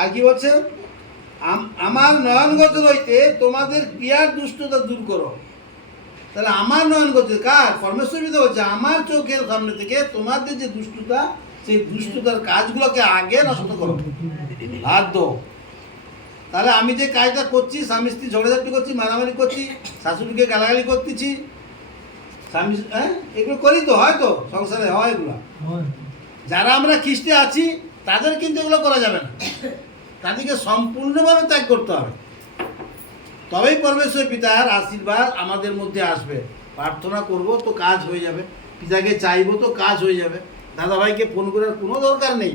আর কি বলছে, আমার নয়নগোচর হইতে তোমাদের ক্রিয়ার দুষ্টতা দূর করো। তাহলে আমার নয়নগোচর কার? পরমেশ্বর পিতা বলছে আমার চোখের সামনে থেকে তোমাদের যে দুষ্টতা, সেই দুষ্টতার কাজগুলোকে আগে নষ্ট করো, বাধ্য। তাহলে আমি যে কাজটা করছি, স্বামী স্ত্রী ঝগড়াঝাটি করছি, মারামারি করছি, শাশুড়িকে গালাগালি করতেছি, স্বামী এগুলো করি তো, হয় তো সংসারে হয় এগুলো। যারা আমরা খ্রিস্টে আছি তাদের কিন্তু এগুলো করা যাবে না, তাদেরকে সম্পূর্ণভাবে ত্যাগ করতে হবে, তবেই পরমেশ্বর পিতার আশীর্বাদ আমাদের মধ্যে আসবে। প্রার্থনা করব তো কাজ হয়ে যাবে, পিতাকে চাইবো তো কাজ হয়ে যাবে, দাদাভাইকে ফোন করার কোনো দরকার নেই।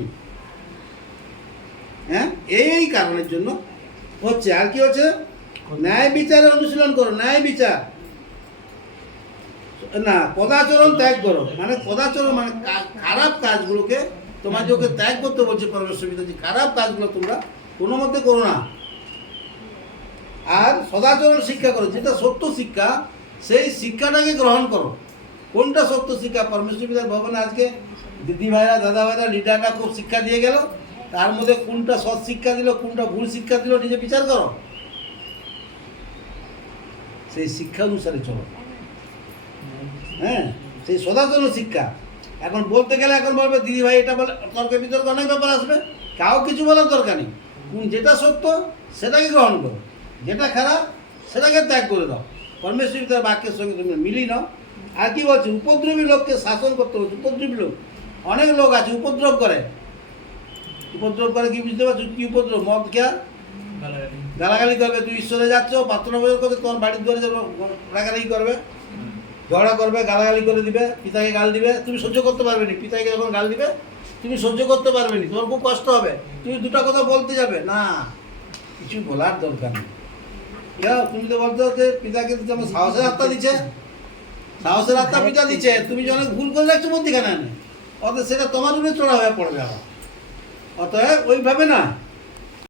হ্যাঁ, এই কারণের জন্য হচ্ছে। আর কি হচ্ছে, ন্যায় বিচারের অনুশীলন করো, ন্যায় বিচার না, পদাচরণ ত্যাগ করো। মানে পদাচরণ মানে খারাপ কাজগুলোকে তোমাদেরকে ত্যাগ করতে বলছে পরমেশ্বর পিতা, যে খারাপ কাজগুলো তোমরা কোনো মধ্যে করো না। আর সদাচরণ শিক্ষা করো, যেটা সত্য শিক্ষা, সেই শিক্ষাটাকে গ্রহণ করো। কোনটা সত্য শিক্ষা? পরমেশ্বর পিতার ভবনে আজকে দিদি ভাইরা, দাদা ভাইরা, লিডাররা খুব শিক্ষা দিয়ে গেল, তার মধ্যে কোনটা সৎ শিক্ষা দিল, কোনটা ভুল শিক্ষা দিল, নিজে বিচার করো, সেই শিক্ষা অনুসারে চলো। হ্যাঁ, সেই সদাচরণ শিক্ষা। এখন বলতে গেলে এখন বলবে দিদি ভাই এটা বলে, তর্ক বিতর্ক অনেক ব্যাপার আসবে, কাউ কিছু বলার দরকার নেই। যেটা সত্য সেটাকে গ্রহণ করো, যেটা খারাপ সেটাকে ত্যাগ করে দাও, পরমেশ্বর তার বাক্যের সঙ্গে তুমি মিলিয়ে নাও। আর কি বলছে, উপদ্রবী লোককে শাসন করতে হচ্ছে। উপদ্রবী লোক, অনেক লোক আছে উপদ্রব করে। উপদ্রব করে কি বুঝতে পারছো? কি উপদ্রব? মদ খেয়া গালাগালি করবে, তুই ঈশ্বরে যাচ্ছ, প্রার্থনা করতে তোমার বাড়ির দুয়ারে যাবো, রাগারাগি করবে, ঝগড়া করবে, গালাগালি করে দিবে, পিতাকে গাল দিবে, তুমি সহ্য করতে পারবে না। পিতাকে যখন গাল দিবে তুমি সহ্য করতে পারবে না, তোমার খুব কষ্ট হবে, তুমি দুটা কথা বলতে যাবে না, কিছু বলার দরকার নেই। তুমি তো বলতো যে পিতাকে তোমার সাহসের আত্মা দিচ্ছে, সাহসের আত্মা পিতা দিচ্ছে, তুমি যে অনেক ভুল করে রাখছো মধ্যিখানে, অত সেটা তোমার উপরে চড়া হয়ে পড়বে আবার। অতএব ওইভাবে না,